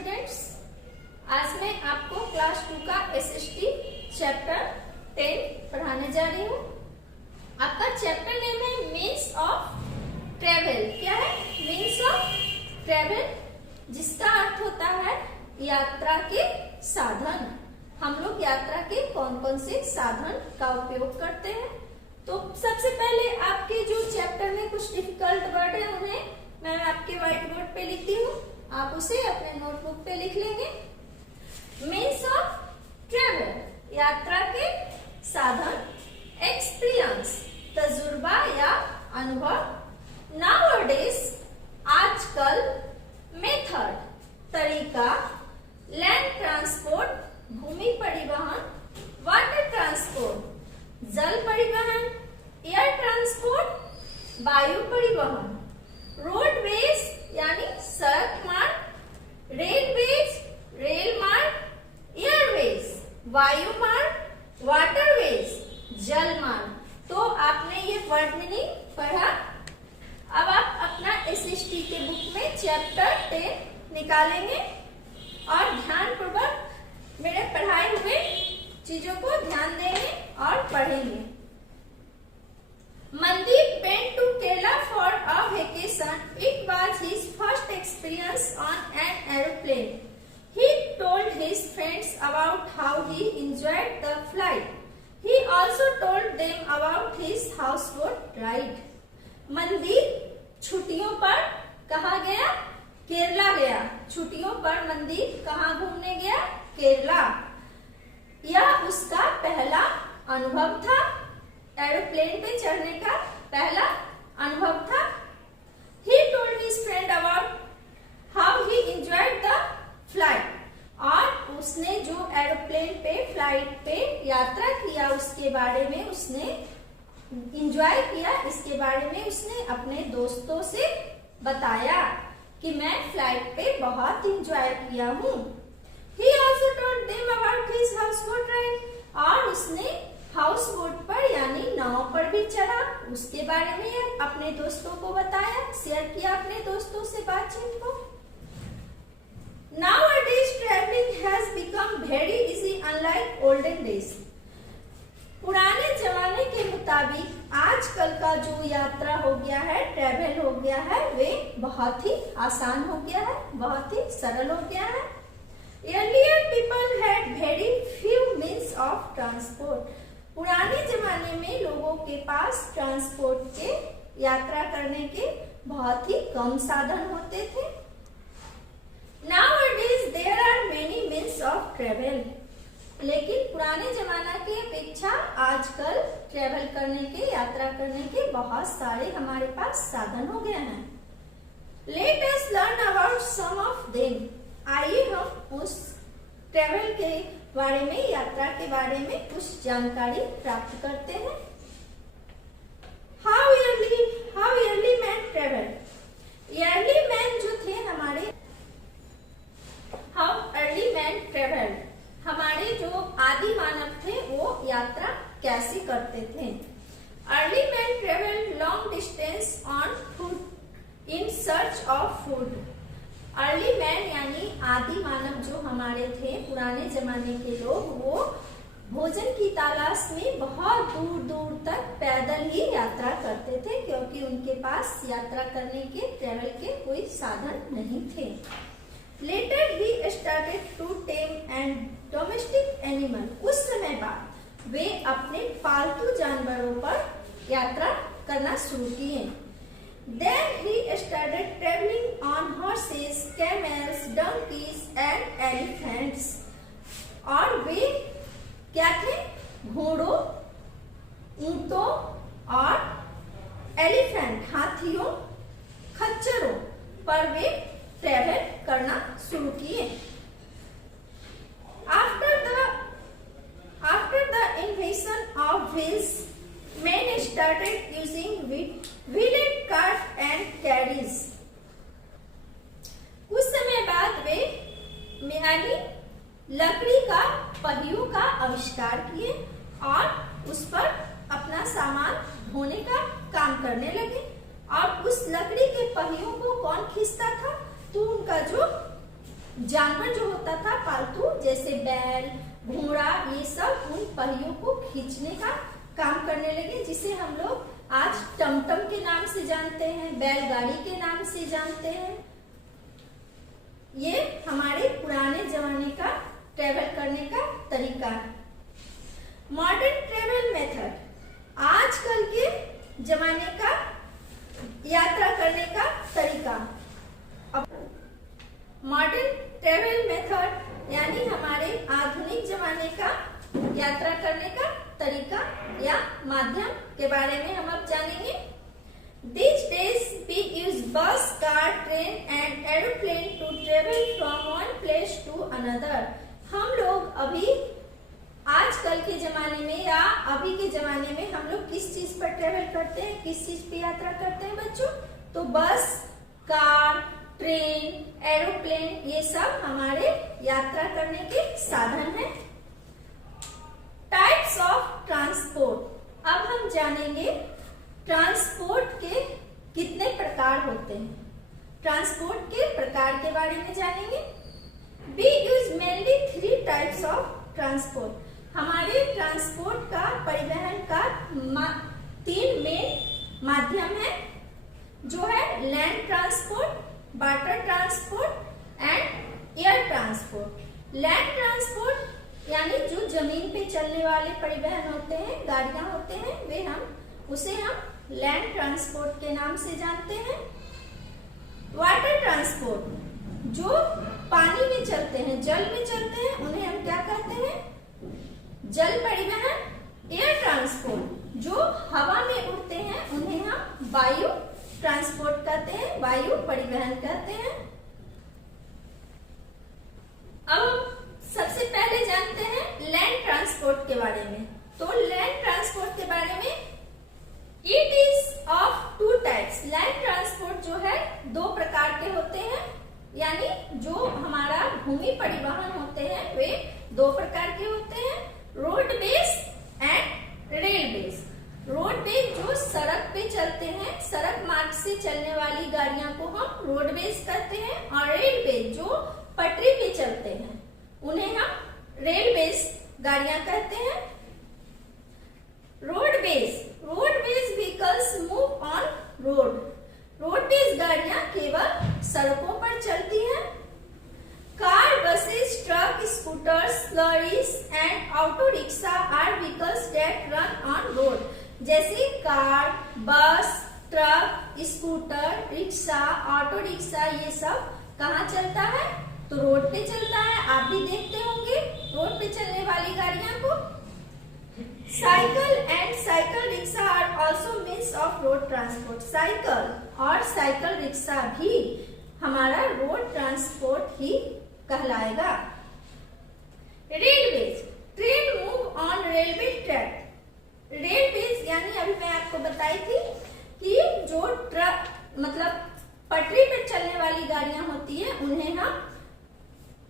Students, आज मैं आपको क्लास 2 का एसएसटी चैप्टर 10 पढ़ाने जा रही हूँ। आपका चैप्टर नेम है मीन्स ऑफ ट्रेवल। क्या है? मीन्स ऑफ ट्रेवल, जिसका अर्थ होता है यात्रा के साधन। हम लोग यात्रा के कौन कौन से साधन का उपयोग करते हैं। तो सबसे पहले आपके जो चैप्टर में कुछ डिफिकल्ट वर्ड है उन्हें मैं आपके व्हाइट बोर्ड पे लिखती हूँ, आप उसे अपने नोटबुक पे लिख लेंगे। मीन्स ऑफ ट्रेवल, यात्रा के साधन। एक्सपीरियंस, तजुर्बा या अनुभव। नाउअडेज, आजकल। मेथड, तरीका। लैंड ट्रांसपोर्ट, भूमि परिवहन। वाटर ट्रांसपोर्ट, जल परिवहन। एयर ट्रांसपोर्ट, वायु परिवहन। रोडवेज यानी सड़क मार्ग। रेलवेज, रेल मार्ग। एयरवेज, वायु मार्ग। वाटरवेज, जल मार्ग। तो आपने ये वर्ड मीनिंग पढ़ा। अब आप अपना एसएसटी के बुक में चैप्टर 10 निकालेंगे और ध्यानपूर्वक मेरे पढ़ाए हुए चीजों को ध्यान देंगे और पढ़ेंगे। Mandeep went to Kerala for a vacation. It was his first experience on an aeroplane. He told his friends about how he enjoyed the flight. He also told them about his houseboat ride. Mandeep छुट्टियों पर कहाँ गया? केरला गया। छुट्टियों पर मनदीप कहाँ घूमने गया? केरला। यह उसका पहला अनुभव था, एरोप्लेन पे चढ़ने का पहला अनुभव था। He told his friend about how he enjoyed the flight. और उसने जो एरोप्लेन पे फ्लाइट पे यात्रा किया उसके बारे में उसने इंजॉय किया, इसके बारे में उसने अपने दोस्तों से बताया कि मैं फ्लाइट पे बहुत इंजॉय किया हूँ। He also told them about his houseboat ride. और उसने हाउस बोट पर यानी नाव पर भी चढ़ा, उसके बारे में अपने दोस्तों को बताया, शेयर किया अपने दोस्तों से बातचीत को। Nowadays traveling has become very easy unlike olden days. पुराने जमाने के मुताबिक आजकल का जो यात्रा हो गया है, ट्रेवल हो गया है, वे बहुत ही आसान हो गया है, बहुत ही सरल हो गया है। Earlier people had very few means of transport. पुराने जमाने में लोगों के पास ट्रांसपोर्ट के यात्रा करने के बहुत ही कम साधन होते थे। Nowadays there are many means of travel. लेकिन पुराने जमाना की अपेक्षा आजकल ट्रेवल करने के, यात्रा करने के बहुत सारे हमारे पास साधन हो गए हैं। Let us learn about some of them. आइए हम उस ट्रेवल के बारे में, यात्रा के बारे में कुछ जानकारी प्राप्त करते हैं। How early man travel. Early man जो थे हमारे, How early man travel. हमारे जो आदि मानव थे वो यात्रा कैसे करते थे? Early man travel long distance on foot in search of food. Early man यानी आदि मानव जो हमारे थे, पुराने जमाने के लोग, वो भोजन की तलाश में बहुत दूर दूर तक पैदल ही यात्रा करते थे, क्योंकि उनके पास यात्रा करने के, ट्रेवल के कोई साधन नहीं थे। Later he started to tame and domestic animal. उस समय बाद वे अपने पालतू जानवरों पर यात्रा करना शुरू किए। Then he started traveling on horses, camels, donkeys and elephants. और वे क्या थे? घोड़ों, ऊंटों और एलिफेंट, हाथियों, खच्चरों पर वे ट्रेवल करना शुरू किए। After the invention of wheels, men started using wheeled cart and carriages. कुछ समय बाद वे यानी लकड़ी का पहियों का आविष्कार किए और उस पर अपना सामान ढोने का काम करने लगे। और उस लकड़ी के पहियों को कौन खींचता था? तो उनका जो जानवर जो होता था पालतू, जैसे बैल, घोड़ा, ये सब उन पहियों को खींचने का काम करने लगे, जिसे हम लोग आज टमटम के नाम से जानते हैं, बैलगाड़ी के नाम से जानते हैं। ये हमारे पुराने जमाने का ट्रेवल करने का तरीका है। मॉडर्न ट्रेवल मेथड, आजकल के जमाने का यात्रा करने का तरीका। मॉडर्न ट्रेवल मेथड यानी हमारे आधुनिक जमाने का यात्रा करने का तरीका या माध्यम के बारे में हम अब जानेंगे। These days we use bus, car, train and aeroplane to travel from one place to another. हम लोग अभी आजकल के जमाने में या अभी के जमाने में हम लोग किस चीज पर ट्रेवल करते हैं, किस चीज पे यात्रा करते हैं बच्चों? तो बस, कार, ट्रेन, एरोप्लेन, ये सब हमारे यात्रा करने के साधन हैं। टाइप्स ऑफ ट्रांसपोर्ट, अब हम जानेंगे ट्रांसपोर्ट के कितने प्रकार होते हैं। ट्रांसपोर्ट के प्रकार के बारे में जानेंगे। We use mainly 3 types of transport. हमारे ट्रांसपोर्ट का, परिवहन का 3 मेन माध्यम है, जो है land transport, water transport and air transport. Land transport यानी जो जमीन पे चलने वाले परिवहन होते हैं, गाड़ियां होते हैं, उसे हम लैंड ट्रांसपोर्ट के नाम से जानते हैं। वाटर ट्रांसपोर्ट जो पानी में चलते हैं, जल में चलते हैं, उन्हें हम क्या कहते हैं? जल परिवहन। एयर ट्रांसपोर्ट जो हवा में उड़ते हैं, उन्हें हम वायु ट्रांसपोर्ट कहते हैं, वायु परिवहन कहते हैं। अब सबसे पहले जानते हैं लैंड ट्रांसपोर्ट के बारे में। तो लैंड ट्रांसपोर्ट के बारे में, it is of 2 types. Land transport जो है 2 प्रकार के होते हैं, यानी जो हमारा भूमि परिवहन होते हैं वे 2 प्रकार के होते हैं, road base and rail base. Road base जो सड़क पे चलते हैं, सड़क मार्ग से चलने वाली गाड़ियां को हम रोड बेस कहते हैं, और रेल बेस जो पटरी पे चलते हैं, उन्हें हम रेल बेस गाड़ियां कहते हैं। Road base vehicles move on road. Road base गाड़ियां केवल सड़कों पर चलती हैं। Car, buses, trucks, scooters, lorries and auto rickshaw are vehicles that run on road. जैसे car, bus, truck, scooter, rickshaw, auto rickshaw, ये सब कहाँ चलता है? तो रोड पे चलता है। आप भी देखते होंगे रोड पे चलने वाली गाड़ियां को। Cycle and cycle rickshaw are also means of road transport. Cycle और साइकिल रिक्शा भी हमारा रोड ट्रांसपोर्ट ही कहलाएगा। Railways, train move on railway track. Railways यानी अभी मैं आपको बताई थी कि जो ट्रक मतलब पटरी पर चलने वाली गाड़ियां होती है, उन्हें हम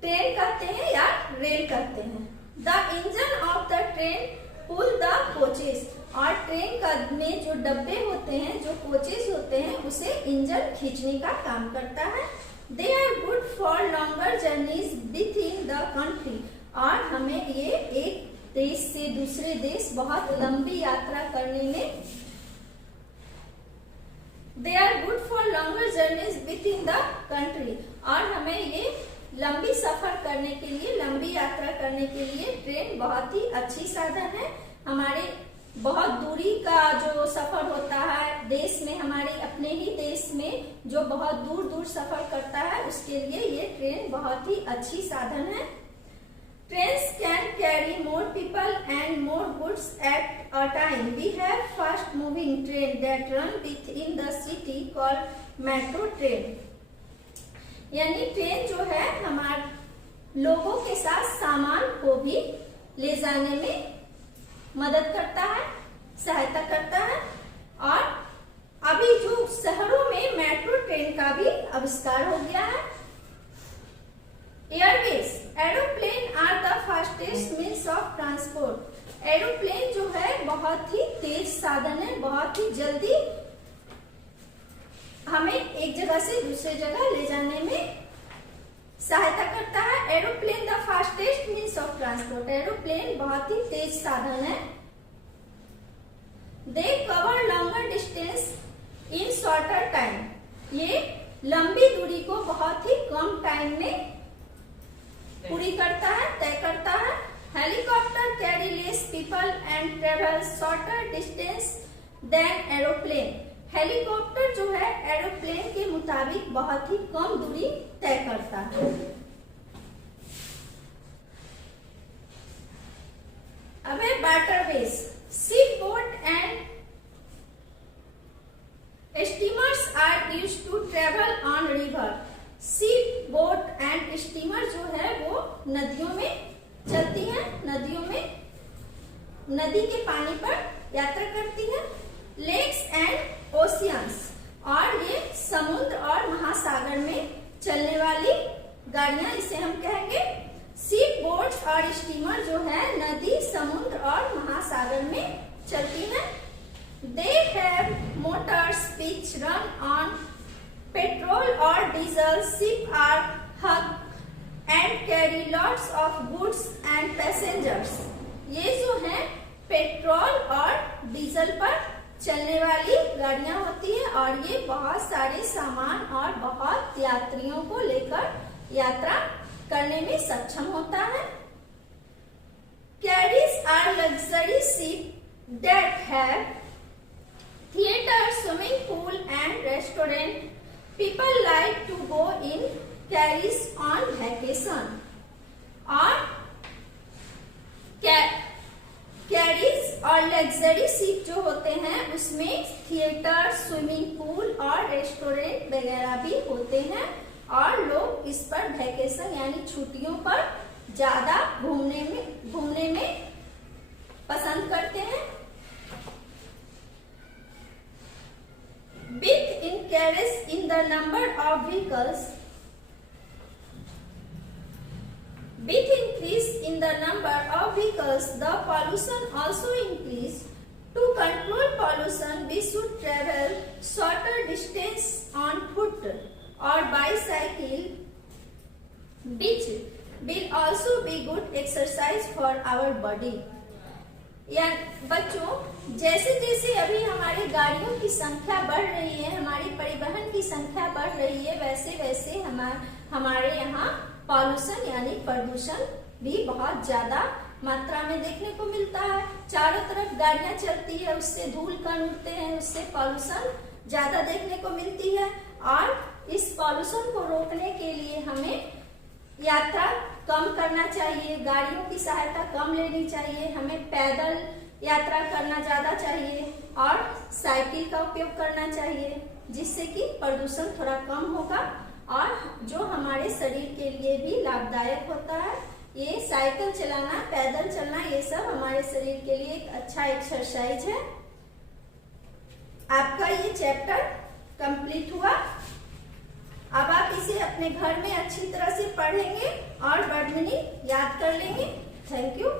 ट्रेन कहते हैं या रेल कहते हैं। The engine of the train pull the coaches, और ट्रेन का में जो डब्बे होते हैं, जो कोचेस होते हैं, उसे इंजन खींचने का काम करता है। They are good for longer journeys within the country, और हमें ये एक देश से दूसरे देश बहुत लंबी यात्रा करने में, they are good for longer journeys within the country, और हमें ये लंबी सफर करने के लिए, लंबी यात्रा करने के लिए ट्रेन बहुत ही अच्छी साधन है। हमारे बहुत दूरी का जो सफर होता है देश में, हमारे अपने ही देश में जो बहुत दूर दूर सफर करता है, उसके लिए ये ट्रेन बहुत ही अच्छी साधन है। Trains can carry more people and more goods at a time. We have fast moving train that run within the city called metro train. यानी ट्रेन जो है हमारे लोगों के साथ सामान को भी ले जाने में मदद करता है, सहायता करता है। और अभी जो शहरों में मेट्रो ट्रेन का भी आविष्कार हो गया है। Airways, aeroplane are the fastest means of transport. Aeroplane जो है बहुत ही तेज साधन है, बहुत ही जल्दी हमें एक जगह से दूसरे जगह ले जाने में सहायता करता aeroplane the fastest means of transport. Aeroplane बहुत ही तेज साधन है। They cover longer distance in shorter time. ये लंबी दूरी को बहुत ही कम टाइम में पूरी करता है, तय करता है। Helicopter carry less people and travel shorter distance than aeroplane. Helicopter जो है एरोप्लेन के मुताबिक बहुत ही कम दूरी तय करता है। अब है waterways. Ship, boat and steamers are used to travel on river. Ship, boat and steamer जो है वो नदियों में चलती हैं, नदियों में नदी के पानी पर यात्रा करती है। लेक्स एंड ओशियंस, और ये समुद्र और महासागर में चलने वाली गाड़ियां, इसे हम कहेंगे। शिप, बोट्स और स्टीमर जो है नदी, समुद्र और महासागर में चलती हैं। They have Motors which run on petrol or diesel. Ships are hug and carry lots of goods and passengers. ये जो है पेट्रोल और डीजल पर चलने वाली गाड़ियां होती है और ये बहुत सारे सामान और बहुत यात्रियों को लेकर यात्रा करने में सक्षम होता है। Carriages are luxury ships that have theater, swimming pool and restaurant. People like to go in carriages on vacation. और कैरीज और लग्जरी शिप जो होते हैं उसमें थिएटर, स्विमिंग पूल और रेस्टोरेंट वगैरह भी होते हैं और लोग इस पर वैकेशन यानी छुट्टियों पर ज्यादा घूमने में पसंद करते हैं। With increase in the number of vehicles, with increase in the number of vehicles, the pollution also increase. To control pollution, we should travel shorter distance on foot or bicycle, which will also be good exercise for our body. या बच्चों, जैसे जैसे अभी हमारी गाड़ियों की संख्या बढ़ रही है, हमारी परिवहन की संख्या बढ़ रही है, वैसे वैसे हमारे यहाँ पॉल्यूशन यानी प्रदूषण भी बहुत ज्यादा मात्रा में देखने को मिलता है। चारों तरफ गाड़ियां चलती है, उससे धूल कण उड़ते हैं, उससे पॉल्यूशन ज्यादा देखने को मिलती है और इस पॉल्यूशन को रोकने के लिए हमें यात्रा कम करना चाहिए, गाड़ियों की सहायता कम लेनी चाहिए, हमें पैदल यात्रा करना ज्यादा चाहिए और साइकिल का उपयोग करना चाहिए, जिससे कि प्रदूषण थोड़ा कम होगा और जो हमारे शरीर के लिए भी लाभदायक होता है। ये साइकिल चलाना, पैदल चलना, ये सब हमारे शरीर के लिए एक अच्छा एक्सरसाइज है। आपका ये चैप्टर कंप्लीट हुआ। अब आप इसे अपने घर में अच्छी तरह से पढ़ेंगे और वर्ड मीनिंग याद कर लेंगे। Thank you.